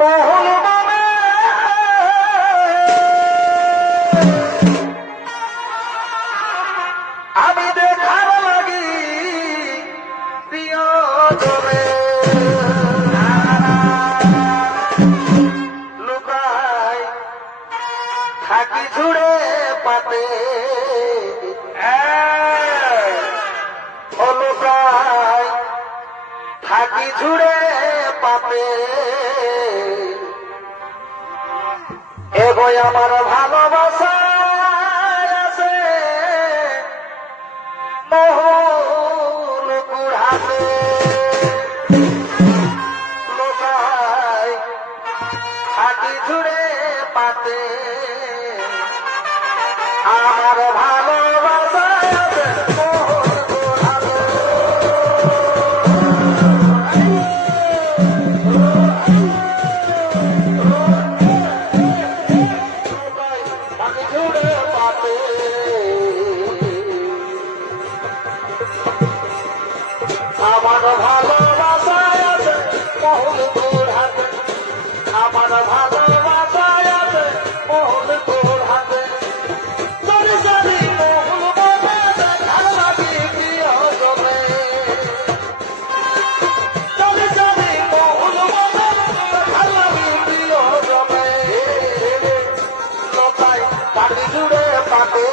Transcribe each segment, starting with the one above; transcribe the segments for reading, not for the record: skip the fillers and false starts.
বহুল মনে আমি দেখার লাগি প্রিয়জনে লুকাই থাকি ঝুড়ে পাতে ও লুকাই থাকি ঝুড়ে পাতে এগোয় আমার ভালোবাসা আছে মহুল কুড়াতে লোকায় থাকি ঝুড়ে পাতে আমার ভালোবাসা আছে মহুল কুড়াতে আমার ভালোবাসা আছে মহুল কুড়াতে আমার ভালোবাসা আছে মহুল কুড়াতে চলি চলি মহুল বনে দেখার লাগি প্রিয়জনে চলি চলি মহুল বনে দেখার লাগি প্রিয়জনে লোকাই তালি জুড়ে পাতে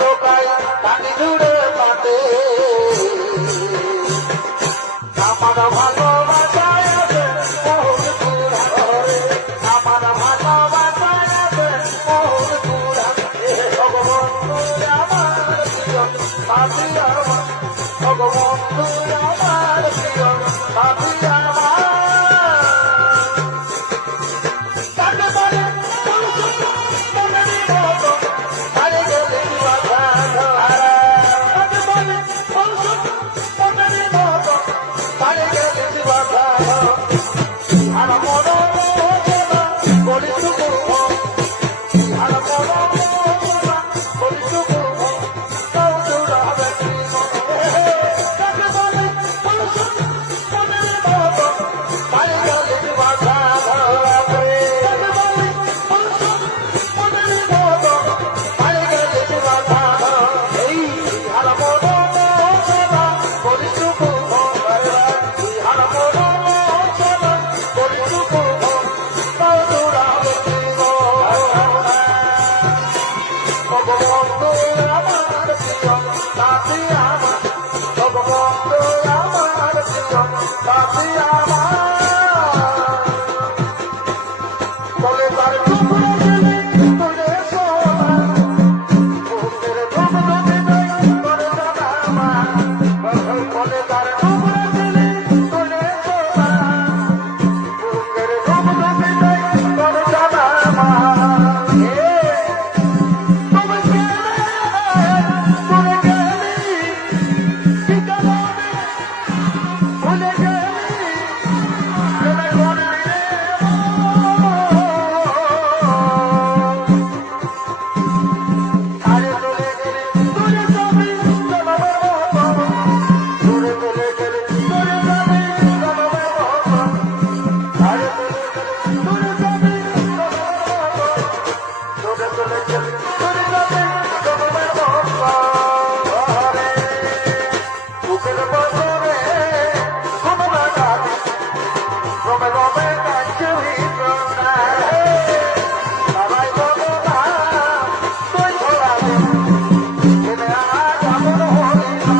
লোকাই তালি জুড়ে পাতে আমার ভালোবাসা আছে মহুল কুড়াতে আমার ভালোবাসা আছে মহুল কুড়াতে ভগবন্ধু আমার প্রিয় সাথী আমার ভগবন্ধু আমার প্রিয় সাথী আমার তাকে বলে মনেরই মতো হারে গেলে বাধা ধরা তাকে বলে মনেরই মতো হারে গেলে বাধা আর মন বলি শুভ আর মন বলি শুভ তাও জোড়াবে তাকে বলে মনেরই মতো হারে গেলে বাধা ধরাবে তাকে বলে মনেরই মতো হারে গেলে বাধা এই আর মন বলি শুভ আর মন বলি শুভ তাও জোড়াবে ভগবন্ধু আমার প্রিয় সাথী আমার ভগবন্ধু আমার প্রিয় সাথী আমার বলে তার টুকরো দিলে তুলে সোনা বুকের টুকরো দিলে করে জানা বলে তার টুকরো দিলে তুলে সোনা বুকের টুকরো দিলে করে জানা তুমি গেলে কি কারণে ভুলে গেলি কেন করলি রে আরে চলে গেলি তোরে যাবি জনমের মতো দূরে চলে গেলি তোরে যাবি জনমের মতো আরে চলে গেলি তোরে যাবি জনমের মতো দূরে চলে গেলি তোরে যাবি জনমের মতো আরে বুকের বছরে কোনো লাগাবি রবে রবে কাছে ভিতরা সবাই বলো না তুই ঘোরাবি এনে আজ আমন হলি না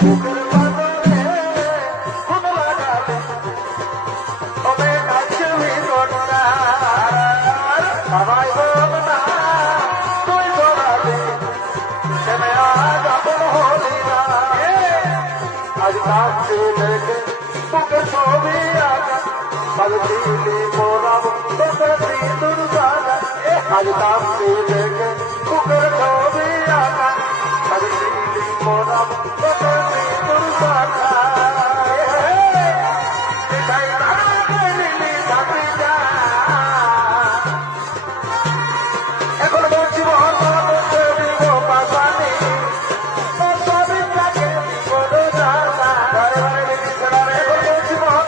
বুকের বছরে কোনো লাগাবি রবে কাছে ভিতরা সবাই বলো না তুই ঘোরাবি এনে আজ আমন হলি না আজ কাছে লেগে বুকে ছবি আঁকা পালতিলি মোরাম তোকে সিঁদুর জানা আজ কাছে লেগে বুকের ছবি আঁকা পালতিলি মোরাম তোকে সিঁদুর জানা মিঠাই না গেলি সাথী যা এখন বলছি মহন বলতে দিব পাশানি ও সবই থাকে দিব জানা ঘরে ঘরে দেখি ছেড়া রে এখন বলছি মহন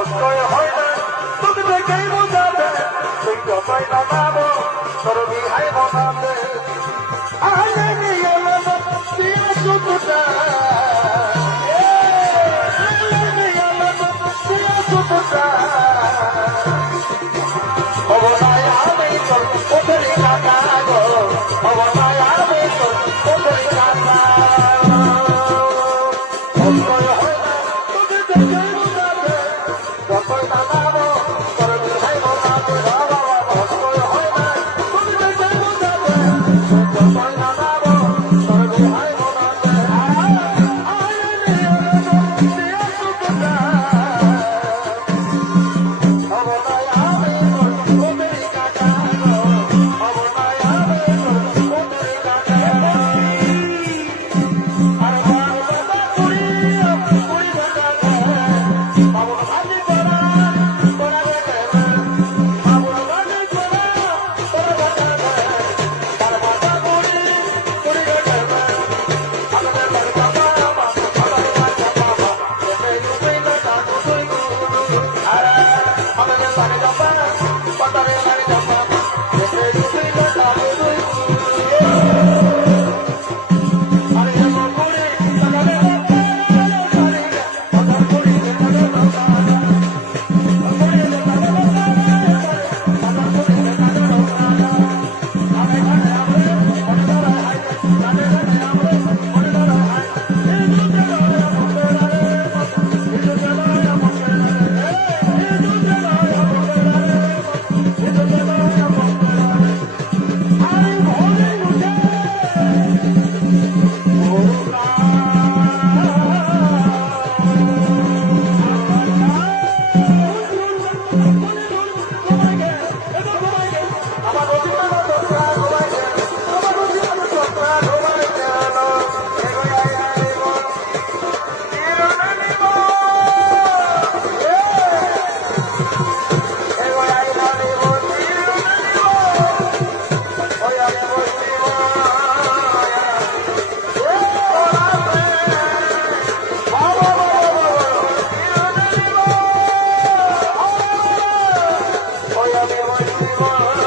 কষ্টই হয় না তুমি দেখেই বোঝাবে তুই যতই না নামো তোর বিহাই মনাবে আগে